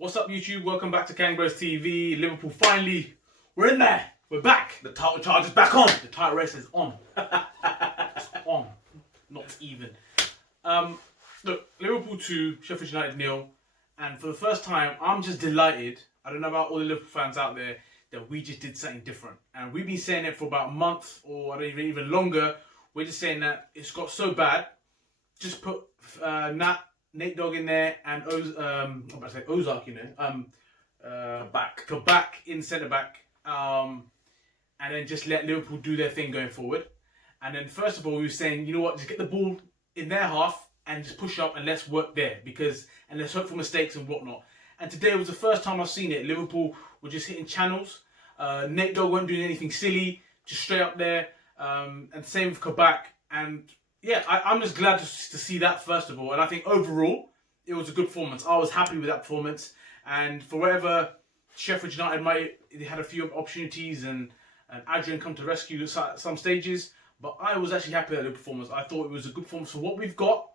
What's up, YouTube? Welcome back to Kangaroos TV. Liverpool finally, we're in there. We're back. The title charge is back on. The title race is on. It's on, not even. Look, Liverpool 2, Sheffield United 0. And for the first time, I'm just delighted. I don't know about all the Liverpool fans out there that we just did something different. And we've been saying it for about a month or I don't even longer. We're just saying that it's got so bad. Just put Nate Dogg in there and Ozark in there. Kabak in centre back. And then just let Liverpool do their thing going forward. And then first of all, we were saying, you know what, just get the ball in their half and just push up and let's work there and let's hope for mistakes and whatnot. And today was the first time I've seen it. Liverpool were just hitting channels. Nate Dogg weren't doing anything silly, just straight up there. And same with Kabak. And yeah, I'm just glad to see that first of all. And I think overall, it was a good performance. I was happy with that performance. And for whatever Sheffield United they had a few opportunities and Adrian come to rescue at some stages. But I was actually happy with the performance. I thought it was a good performance for what we've got.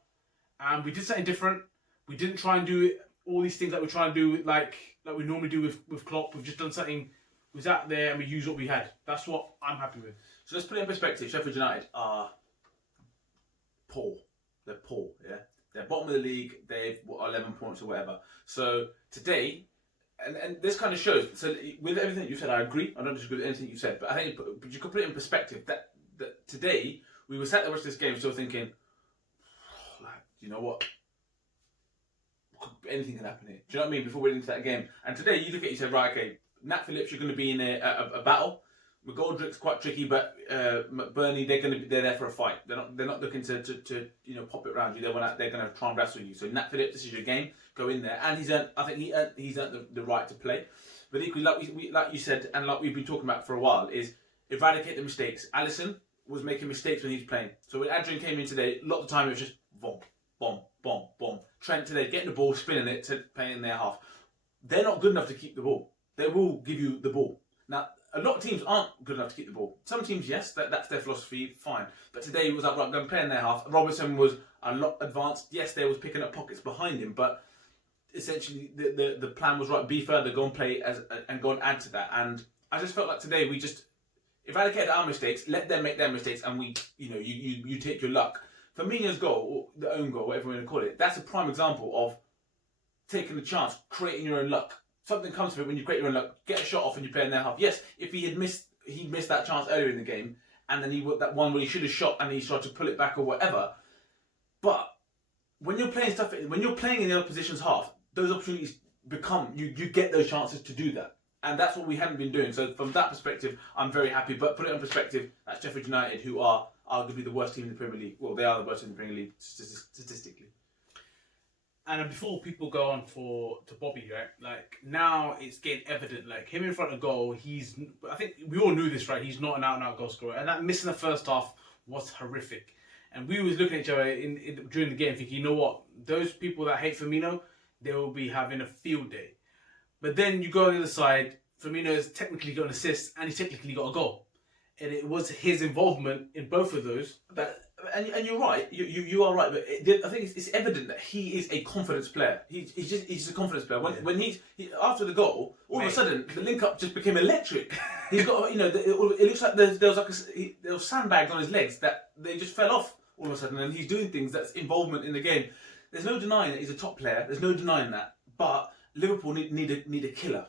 And we did something different. We didn't try and do all these things that we're trying to do like we normally do with Klopp. We've just done something, we was out there and we used what we had. That's what I'm happy with. So let's put it in perspective. Sheffield United are poor. They're poor, yeah? They're bottom of the league. They've 11 points or whatever. So today, and this kind of shows, so with everything you said, I agree. I don't disagree with anything you said, but I think you could put it in perspective that today, we were sat there watching this game still thinking, you know what? Anything can happen here. Do you know what I mean? Before we went into that game. And today, you look at it, you said, right, okay, Nat Phillips, you're going to be in a battle. McGoldrick's quite tricky, but McBurney, they're there for a fight. They're not looking to pop it around you. They're going to try and wrestle you. So Nat Phillips, this is your game. Go in there, and he's earned the right to play. But equally, like you said, and like we've been talking about for a while, is eradicate the mistakes. Alisson was making mistakes when he was playing. So when Adrian came in today, a lot of the time it was just bomb, bomb, bomb, bomb. Trent today getting the ball, spinning it to playing in their half. They're not good enough to keep the ball. They will give you the ball. Now, a lot of teams aren't good enough to keep the ball. Some teams, yes, that's their philosophy, fine. But today it was like, right, I'm going to play in their half. Robertson was a lot advanced. Yes, they was picking up pockets behind him, but essentially the plan was, right, be further, go and play and go and add to that. And I just felt like today we just eradicated our mistakes, let them make their mistakes, and you take your luck. Firmino's goal, or the own goal, whatever you want to call it, that's a prime example of taking a chance, creating your own luck. Something comes from it when you create your own luck. Get a shot off and you play in their half. Yes, if he missed that chance earlier in the game, and then that one where he should have shot and he tried to pull it back or whatever. But when you're playing in the opposition's half, those opportunities become you get those chances to do that. And that's what we haven't been doing. So from that perspective, I'm very happy. But put it in perspective, that's Sheffield United, who are arguably the worst team in the Premier League. Well, they are the worst team in the Premier League statistically. And before people go on to Bobby, right? Like now it's getting evident. Like him in front of goal, I think we all knew this, right? He's not an out-and-out goal scorer, and that missing the first half was horrific. And we was looking at each other during the game, thinking, you know what? Those people that hate Firmino, they will be having a field day. But then you go on the other side, Firmino has technically got an assist and he's technically got a goal. And it was his involvement in both of those. But and you're right, you are right. But I think it's evident that he is a confidence player. He's just a confidence player. When he after the goal, all of a sudden the link up just became electric. He's got it looks like there was sandbags on his legs that they just fell off all of a sudden, and he's doing things that's involvement in the game. There's no denying that he's a top player. There's no denying that. But Liverpool need a killer.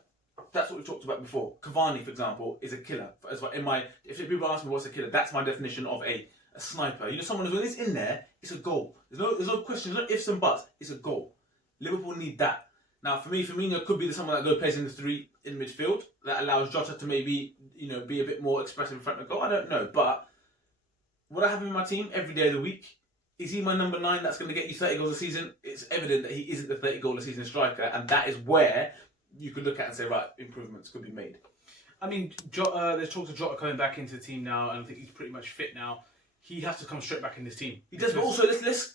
That's what we talked about before. Cavani, for example, is a killer. If people ask me what's a killer, that's my definition of a sniper. Someone who's when it's in there, it's a goal. There's no question. There's no ifs and buts. It's a goal. Liverpool need that. Now, for me, Firmino could be someone that plays in the three in midfield that allows Jota to maybe be a bit more expressive in front of the goal. I don't know, but would I have him in my team every day of the week? Is he my number 9 that's going to get you 30 goals a season? It's evident that he isn't the 30 goal a season striker, and that is where you could look at and say, right, improvements could be made. I mean, there's talks of Jota coming back into the team now, and I think he's pretty much fit now. He has to come straight back in this team. He does, but also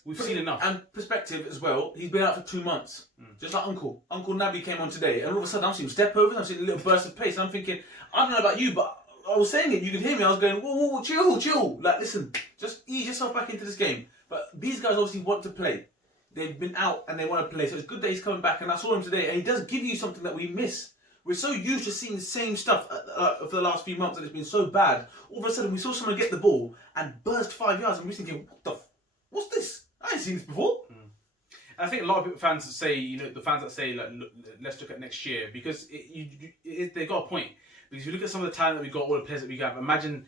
we've seen enough. And perspective as well. He's been out for 2 months, just like Uncle Naby came on today, and all of a sudden I'm seeing step overs, I'm seeing a little burst of pace. And I'm thinking, I don't know about you, but I was saying it. You could hear me. I was going, whoa, chill. Like, listen, just ease yourself back into this game. But these guys obviously want to play. they've been out and they want to play. So it's good that he's coming back, and I saw him today, and he does give you something that we miss. We're so used to seeing the same stuff for the last few months, and it's been so bad. All of a sudden, we saw someone get the ball and burst 5 yards, and we're thinking, what's this? I ain't seen this before. I think a lot of people, fans that say, the fans that say, like, let's look at next year, because they got a point. Because if you look at some of the talent that we got, all the players that we have, imagine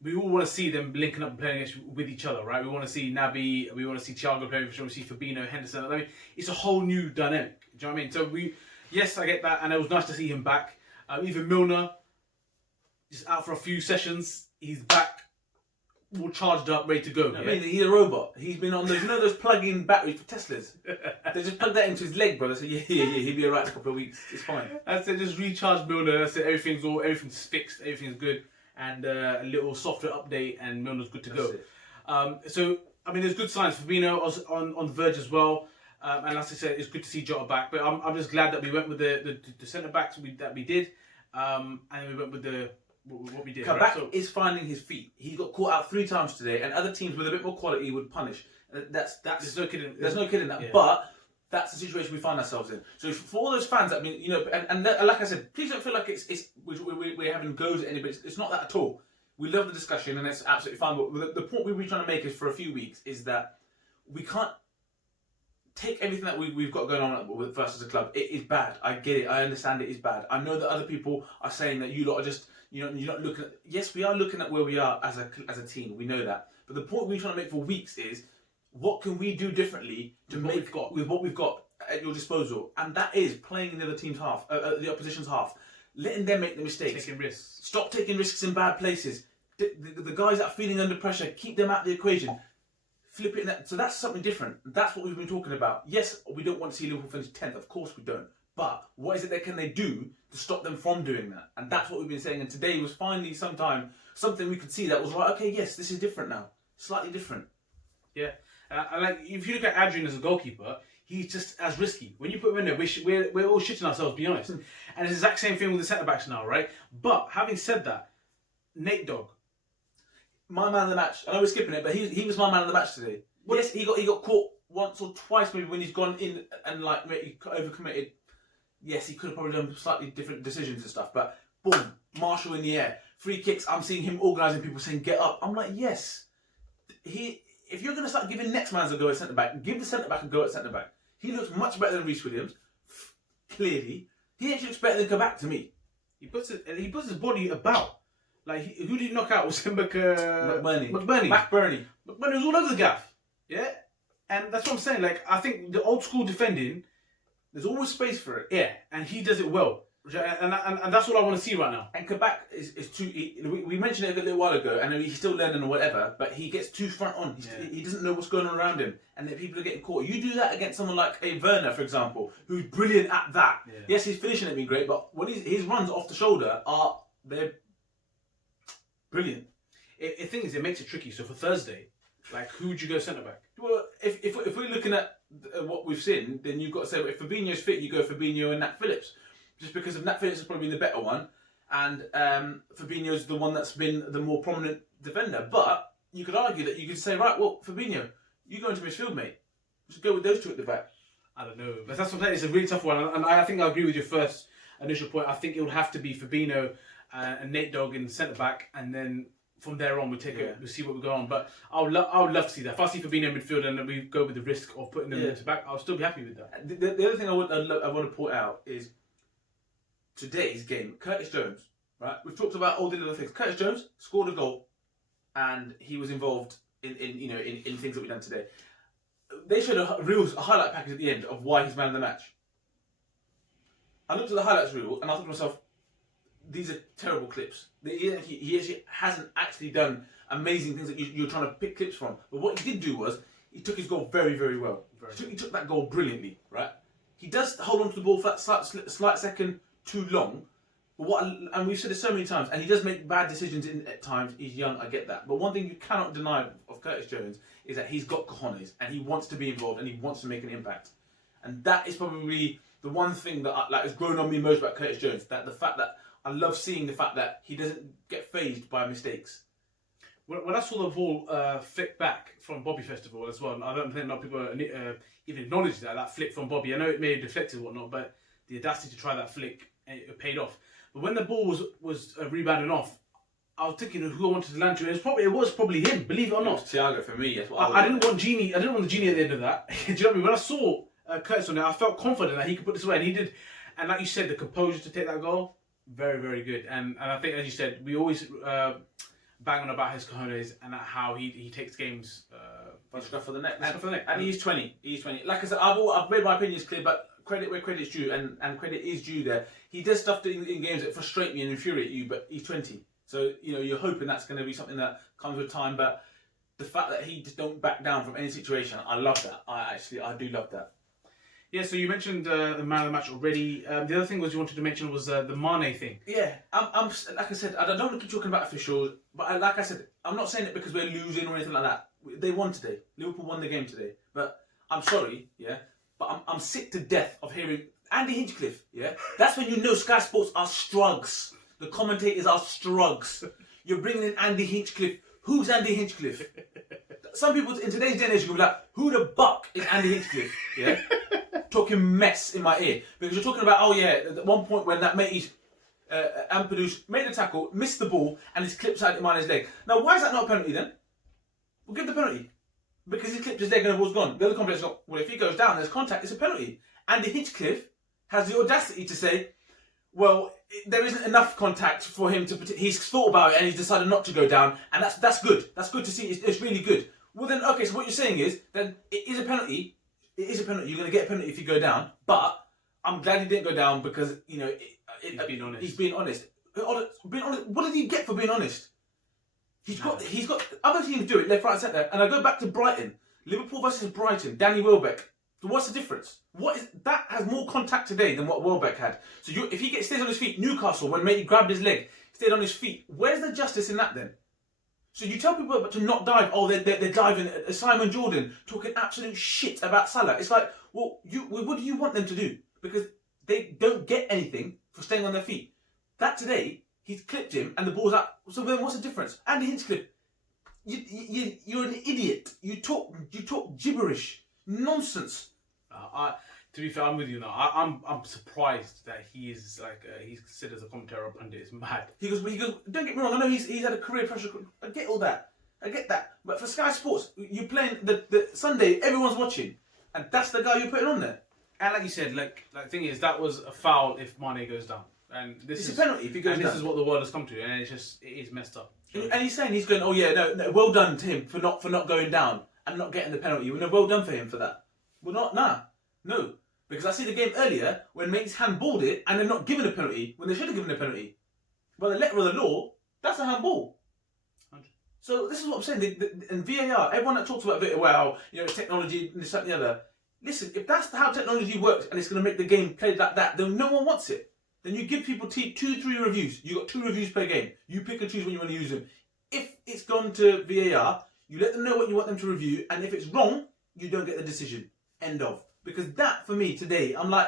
we all want to see them linking up and playing with each other, right? We want to see Naby, we want to see Thiago playing, we want to see Fabinho, Henderson. I mean, it's a whole new dynamic. Do you know what I mean? So yes, I get that, and it was nice to see him back. Even Milner, just out for a few sessions, he's back, all charged up, ready to go. I mean, he's a robot. He's been on those, those plug-in batteries for Teslas. They just plug that into his leg, brother. So yeah, he'll be alright in a couple of weeks. It's fine. That's it. Just recharge Milner. That's it. Everything's fixed. Everything's good, and a little software update, and Milner's good to go. So I mean, there's good signs. Fabinho was on the verge as well. And as I said, it's good to see Jota back. But I'm just glad that we went with the centre backs that we did, and we went with what we did. Kabak is finding his feet. He got caught out 3 times today, and other teams with a bit more quality would punish. There's no kidding in that. Yeah. But that's the situation we find ourselves in. So for all those fans, I mean, and like I said, please don't feel like we're having goes at anybody. It's not that at all. We love the discussion, and it's absolutely fine. But the point we've been trying to make is for a few weeks is that we can't take everything that we've got going on with us as a club. It is bad. I get it. I understand it is bad. I know that other people are saying that you lot are just, you're not looking at... Yes, we are looking at where we are as a team. We know that. But the point we're trying to make for weeks is, what can we do differently with what we've got at your disposal? And that is playing in the other team's half, the opposition's half. Letting them make the mistakes. Taking risks. Stop taking risks in bad places. The guys that are feeling under pressure, keep them out of the equation. Flip it in that. So that's something different. That's what we've been talking about. Yes, we don't want to see Liverpool finish 10th. Of course we don't. But what is it that can they do to stop them from doing that? And that's what we've been saying. And today was finally something we could see that was like, okay, yes, this is different now. Slightly different. Yeah. Like, if you look at Adrian as a goalkeeper, he's just as risky. When you put him in there, we're all shitting ourselves, to be honest. And it's the exact same thing with the centre-backs now, right? But having said that, Nate Dogg, my man of the match. I know we're skipping it, but he was my man of the match today. Yes, he got caught once or twice maybe when he's gone in and like maybe overcommitted. Yes, he could have probably done slightly different decisions and stuff, but boom, Marshall in the air, free kicks. I'm seeing him organising people saying get up. I'm like, yes. If you're going to start giving next man a go at centre back, give the centre back a go at centre back. He looks much better than Reece Williams. Clearly, he actually looks better than Kabak to me. He puts his body about. Like, who did he knock out? Was McBurney. McBurney was all over the gaff. Yeah? And that's what I'm saying. Like, I think the old school defending, there's always space for it. Yeah. And he does it well. And that's what I want to see right now. And Kabak is too... we mentioned it a little while ago, and he's still learning or whatever, but he gets too front on. He doesn't know what's going on around him, and that people are getting caught. You do that against someone like a Werner, for example, who's brilliant at that. Yeah. Yes, his finishing at being great, but when his runs off the shoulder they're brilliant. The thing is, it makes it tricky. So for Thursday, like, who would you go centre back? Well, if we're looking at what we've seen, then you've got to say, well, if Fabinho's fit, you go Fabinho and Nat Phillips. Just because Nat Phillips is probably the better one, and Fabinho's the one that's been the more prominent defender. But you could argue that you could say, right, well, Fabinho, you go into midfield, mate. Just go with those two at the back. I don't know. But that's what I'm saying. It's a really tough one. And I think I agree with your first initial point. I think it would have to be Fabinho and Nate Dogg in centre back, and then from there on we'll see what we go on. But I would love to see that. If I see Fabinho in midfield and we go with the risk of putting them into back, I'll still be happy with that. The other thing I want to point out is today's game. Curtis Jones, right? We've talked about all the other things. Curtis Jones scored a goal, and he was involved in things that we've done today. They showed a highlight package at the end of why he's man of the match. I looked at the highlights reel and I thought to myself, these are terrible clips. He actually hasn't actually done amazing things that you're trying to pick clips from. But what he did do was, he took his goal very, very well. He took that goal brilliantly, right? He does hold on to the ball for that slight second too long. But and we've said it so many times, and he does make bad decisions at times. He's young, I get that. But one thing you cannot deny of Curtis Jones is that he's got cojones, and he wants to be involved, and he wants to make an impact. And that is probably the one thing that has grown on me most about Curtis Jones. That the fact that I love seeing the fact that he doesn't get fazed by mistakes. When I saw the ball flick back from Bobby Festival as well, and I don't think a lot of people even acknowledge that flick from Bobby. I know it may have deflected and whatnot, but the audacity to try that flick, it paid off. But when the ball was rebounding off, I was thinking of who I wanted to land to. It was probably him, believe it or not. Thiago for me. That's what I didn't want Genie. I didn't want the Genie at the end of that. Do you know what I mean? When I saw Curtis on there, I felt confident that he could put this away, and he did. And like you said, the composure to take that goal, very, very good. And I think, as you said, we always bang on about his cojones and how he takes games. Stuff for the neck. And he's 20. He's 20. Like I said, I've made my opinions clear, but credit where credit's due, and credit is due there. He does stuff in games that frustrate me and infuriate you, but he's 20. So, you're hoping that's going to be something that comes with time, but the fact that he just don't back down from any situation, I love that. I do love that. Yeah, so you mentioned the man of the match already. The other thing you wanted to mention was the Mane thing. Yeah, I'm like I said, I don't want to keep talking about officials, but like I said, I'm not saying it because we're losing or anything like that. They won today. Liverpool won the game today. But I'm sorry, yeah, but I'm sick to death of hearing Andy Hinchcliffe, yeah? That's when you know Sky Sports are strugs. The commentators are strugs. You're bringing in Andy Hinchcliffe. Who's Andy Hinchcliffe? Some people in today's generation will be like, who the buck is Andy Hinchcliffe? Yeah? Talking mess in my ear. Because you're talking about, at one point when that mate, Ampadu made a tackle, missed the ball, and his clips out Mane's leg. Now, why is that not a penalty then? We'll give the penalty. Because he clipped his leg and the ball's gone. The other commentator's got, well, if he goes down, there's contact, it's a penalty. Andy Hinchcliffe has the audacity to say, well, there isn't enough contact for him to. He's thought about it and he's decided not to go down, and that's good. That's good to see. It's really good. Well then, okay. So what you're saying is then it is a penalty. It is a penalty. You're going to get a penalty if you go down. But I'm glad he didn't go down because he's being honest. He's being honest. Being honest. What did he get for being honest? He's got other teams do it left, right, centre. And I go back to Brighton, Liverpool versus Brighton. Danny Welbeck. So what's the difference? That has more contact today than what Welbeck had. So if he stays on his feet, Newcastle, when Matey grabbed his leg, stayed on his feet. Where's the justice in that then? So you tell people to not dive. Oh, they're diving. Simon Jordan talking absolute shit about Salah. It's like, well, what do you want them to do? Because they don't get anything for staying on their feet. That today, he's clipped him and the ball's out. So then what's the difference? Andy Hinchcliffe, you're an idiot. You talk gibberish. Nonsense. To be fair, I'm with you now. I'm surprised that he is he's considered as a commentator or pundit. It's mad. He goes. Don't get me wrong. I know he's had a career pressure. I get all that. I get that. But for Sky Sports, you're playing the Sunday. Everyone's watching, and that's the guy you're putting on there. And like you said, the thing is that was a foul if Mane goes down, and it's a penalty if he goes down. This is what the world has come to, and it is messed up. And he's saying he's going. Oh yeah, no, well done to him for not going down and not getting the penalty. No, well done for him for that. Well, no. Because I see the game earlier when mates handballed it and they're not given a penalty when they should have given a penalty. By the letter of the law, that's a handball. 100. So this is what I'm saying. And VAR, everyone that talks about it, well, technology, this, that, and the other. Listen, if that's how technology works and it's going to make the game played like that, then no one wants it. Then you give people 2-3 reviews. You got 2 reviews per game. You pick and choose when you want to use them. If it's gone to VAR, you let them know what you want them to review, and if it's wrong, you don't get the decision. End of. Because that, for me, today, I'm like,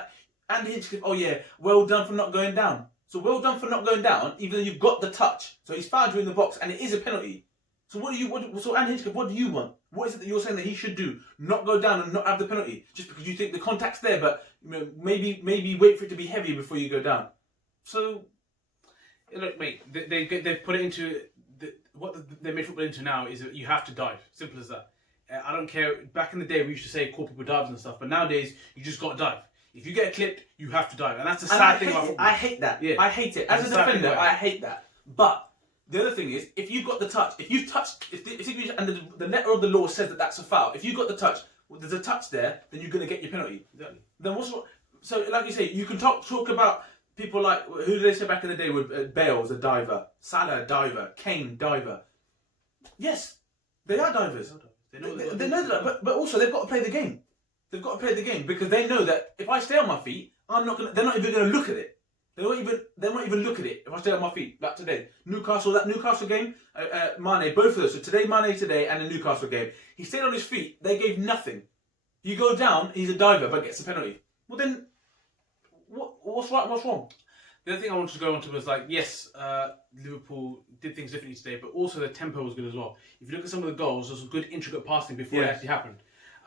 Andy Hinchcliffe, oh yeah, well done for not going down. So well done for not going down, even though you've got the touch. So he's fouled you in the box, and it is a penalty. So so Andy Hinchcliffe, what do you want? What is it that you're saying that he should do? Not go down and not have the penalty? Just because you think the contact's there, but maybe wait for it to be heavier before you go down. So, look, mate, they've put it into, what they made football into now is that you have to dive. Simple as that. I don't care. Back in the day, we used to say call people dives and stuff, but nowadays you just got to dive. If you get clipped, you have to dive, and that's the sad thing about football. I hate that. Yeah. I hate it. As a defender, I hate that. But the other thing is, if you've got the touch, if you've touched, and the letter of the law says that that's a foul. If you've got the touch, there's a touch there, then you're going to get your penalty. Exactly. Then so like you say, you can talk about people like who did they say back in the day with Bale's a diver, Salah a diver, Kane diver. Yes, they are divers. They know that, but also they've got to play the game. They've got to play the game because they know that if I stay on my feet, they're not even going to look at it. They won't even look at it if I stay on my feet. Like today, that Newcastle game, Mane, both of those. So today, Mane today, and the Newcastle game, he stayed on his feet. They gave nothing. You go down, he's a diver, but gets a penalty. Well then, what's right and what's wrong? The other thing I wanted to go on to was like, yes, Liverpool did things differently today, but also the tempo was good as well. If you look at some of the goals, there was some good intricate passing before it Yes. actually happened.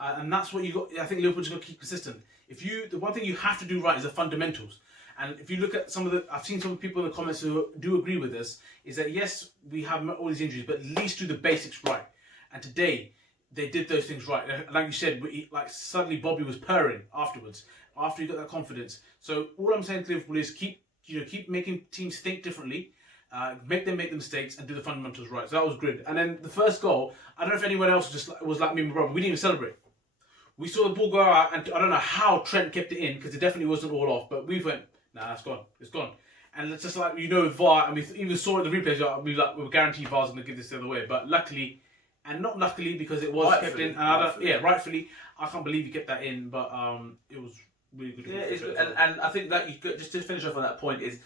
And that's what you got. I think Liverpool's got to keep consistent. The one thing you have to do right is the fundamentals. And if you look at I've seen some people in the comments who do agree with this, is that yes, we have all these injuries, but at least do the basics right. And today, they did those things right. Like you said, like suddenly Bobby was purring afterwards, after he got that confidence. So all I'm saying to Liverpool is keep making teams think differently, make them make the mistakes, and do the fundamentals right. So that was good. And then the first goal, I don't know if anyone else was like me and my brother. We didn't even celebrate. We saw the ball go out, and I don't know how Trent kept it in because it definitely wasn't all off. But we went, nah, that's gone. It's gone. And it's just like with VAR, and we even saw it in the replays. We were guaranteed VAR's going to give this the other way. But luckily, and not luckily because it was kept in. And rightfully, I can't believe he kept that in. But it was really good. Yeah, it's good. And I think that just to finish off on that point is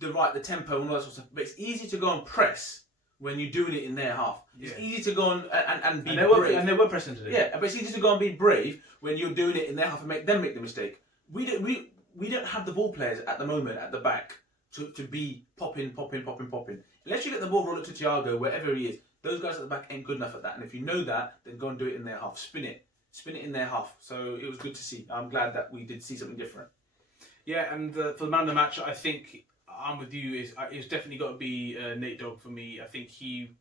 the tempo and all that sort of stuff. But it's easy to go and press when you're doing it in their half. Yeah. It's easy to go on and be brave. And they were pressing today. Yeah, but it's easy to go and be brave when you're doing it in their half and make them make the mistake. We don't have the ball players at the moment at the back to be popping. Unless you get the ball rolled to Thiago, wherever he is, those guys at the back ain't good enough at that. And if you know that, then go and do it in their half. Spin it in their half. So it was good to see. I'm glad that we did see something different. Yeah, and for the man of the match, I think I'm with you. It's definitely got to be Nate Dogg for me. I think he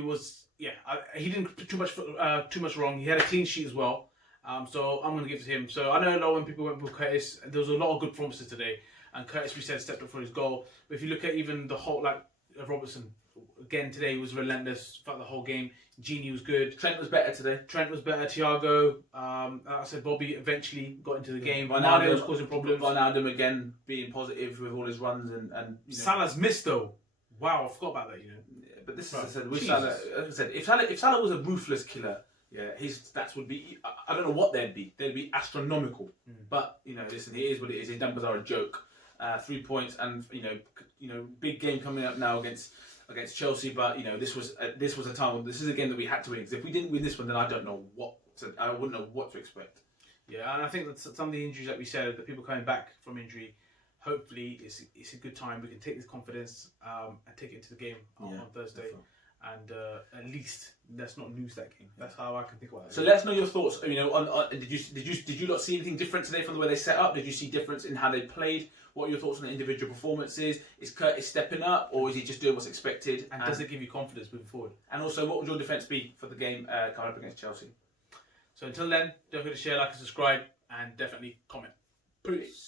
was he didn't do too much wrong. He had a clean sheet as well. So I'm going to give it to him. So I know a lot when people went for Curtis, there was a lot of good performances today, and Curtis, we said, stepped up for his goal. But if you look at even the whole Robertson. Again today was relentless throughout the whole game. Gini was good. Trent was better today. Thiago. Like I said, Bobby eventually got into the game. Wijnaldum was causing problems. Wijnaldum again being positive with all his runs and Salah's missed though. Wow, I forgot about that. Yeah, but this is, as I said, with Salah. As I said, if Salah was a ruthless killer, yeah, his stats would be. I don't know what they'd be. They'd be astronomical. But listen, it is what it is. His numbers are a joke. 3 points, and big game coming up now against Chelsea. But this was a time. This is a game that we had to win. Because if we didn't win this one, then I wouldn't know what to expect. Yeah, and I think that some of the injuries that we said, the people coming back from injury, hopefully it's a good time. We can take this confidence and take it into the game on Thursday. Definitely. And at least let's not lose that game. That's how I can think about it. So let us know your thoughts. On did you not see anything different today from the way they set up? Did you see difference in how they played? What are your thoughts on the individual performances? Is Curtis stepping up, or is he just doing what's expected? And does it give you confidence moving forward? And also, what would your defence be for the game coming up against Chelsea? So until then, don't forget to share, like, and subscribe, and definitely comment. Peace.